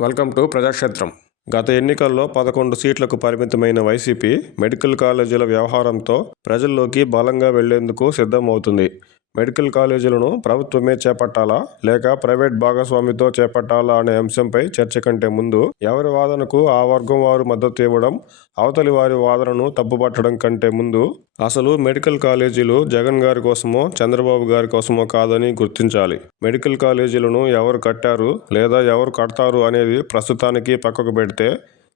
Welcome to ప్రజాక్షేత్రం. గత ఎన్నికల్లో పదకొండు సీట్లకు పరిమితమైన వైసీపీ మెడికల్ కాలేజీల వ్యవహారంతో ప్రజల్లోకి బలంగా వెళ్ళేందుకు సిద్ధమవుతుంది. మెడికల్ కాలేజీలను ప్రభుత్వమే చేపట్టాలా? లేక ప్రైవేట్ భాగస్వామితో చేపట్టాలా అనే అంశంపై చర్చ కంటే ముందు ఎవరి వాదనకు ఆ వర్గం వారు మద్దతు ఇవ్వడం అవతలి వారి వాదనను తప్పుపట్టడం కంటే ముందు అసలు మెడికల్ కాలేజీలు జగన్ గారి కోసమో చంద్రబాబు గారి కోసమో కాదని గుర్తించాలి. మెడికల్ కాలేజీలను ఎవరు కట్టారు లేదా ఎవరు కడతారు అనేది ప్రస్తుతానికి పక్కకు పెడితే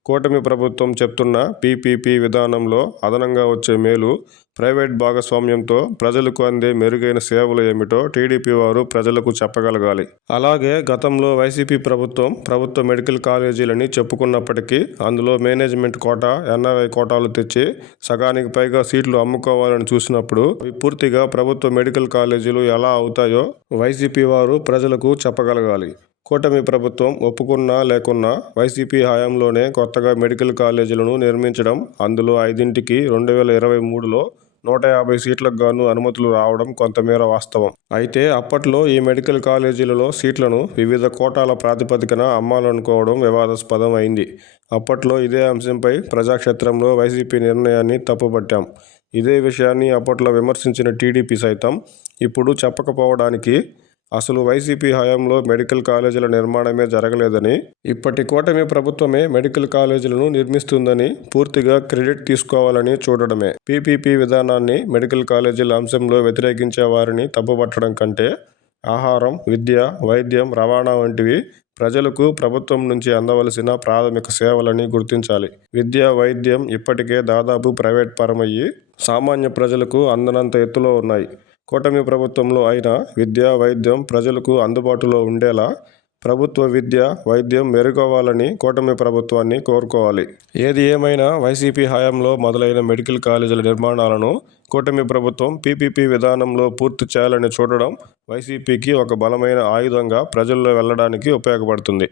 కూటమి ప్రభుత్వం చెప్తున్న పీపీపీ విధానంలో అదనంగా వచ్చే మేలు ప్రైవేట్ భాగస్వామ్యంతో ప్రజలకు అందే మెరుగైన సేవలు ఏమిటో టీడీపీ వారు ప్రజలకు చెప్పగలగాలి. అలాగే గతంలో వైసీపీ ప్రభుత్వం ప్రభుత్వ మెడికల్ కాలేజీలని చెప్పుకున్నప్పటికీ అందులో మేనేజ్మెంట్ కోటా ఎన్ఆర్ఐ కోటాలు తెచ్చి సగానికి పైగా సీట్లు అమ్ముకోవాలని చూసినప్పుడు అవి పూర్తిగా ప్రభుత్వ మెడికల్ కాలేజీలు ఎలా అవుతాయో వైసీపీ వారు ప్రజలకు చెప్పగలగాలి. కూటమి ప్రభుత్వం ఒప్పుకున్నా లేకున్నా వైసీపీ హయాంలోనే కొత్తగా మెడికల్ కాలేజీలను నిర్మించడం అందులో ఐదింటికి రెండు వేల ఇరవై మూడులో నూట యాభై సీట్లకు గాను అనుమతులు రావడం కొంతమేర వాస్తవం. అయితే అప్పట్లో ఈ మెడికల్ కాలేజీలలో సీట్లను వివిధ కోటాల ప్రాతిపదికన అమ్మాలనుకోవడం వివాదాస్పదం అయింది. అప్పట్లో ఇదే అంశంపై ప్రజాక్షేత్రంలో వైసీపీ నిర్ణయాన్ని తప్పుపట్టాం. ఇదే విషయాన్ని అప్పట్లో విమర్శించిన టీడీపీ సైతం ఇప్పుడు చెప్పకపోవడానికి అసలు వైసీపీ హయాంలో మెడికల్ కాలేజీల నిర్మాణమే జరగలేదని ఇప్పటి కూటమి ప్రభుత్వమే మెడికల్ కాలేజీలను నిర్మిస్తుందని పూర్తిగా క్రెడిట్ తీసుకోవాలని చూడడమే. పీపీపీ విధానాన్ని మెడికల్ కాలేజీల అంశంలో వ్యతిరేకించే వారిని తప్పుపట్టడం కంటే ఆహారం విద్య వైద్యం రవాణా వంటివి ప్రజలకు ప్రభుత్వం నుంచి అందవలసిన ప్రాథమిక సేవలని గుర్తించాలి. విద్య వైద్యం ఇప్పటికే దాదాపు ప్రైవేట్ పరమయ్యి సామాన్య ప్రజలకు అందనంత ఎత్తులో ఉన్నాయి. కూటమి ప్రభుత్వంలో అయినా విద్య వైద్యం ప్రజలకు అందుబాటులో ఉండేలా ప్రభుత్వ విద్య వైద్యం మెరుగవ్వాలని కూటమి ప్రభుత్వాన్ని కోరుకోవాలి. ఏది ఏమైనా వైసీపీ హయాంలో మొదలైన మెడికల్ కాలేజీల నిర్మాణాలను కూటమి ప్రభుత్వం పీపీపీ విధానంలో పూర్తి చేయాలని చూడడం వైసీపీకి ఒక బలమైన ఆయుధంగా ప్రజల్లో వెళ్ళడానికి ఉపయోగపడుతుంది.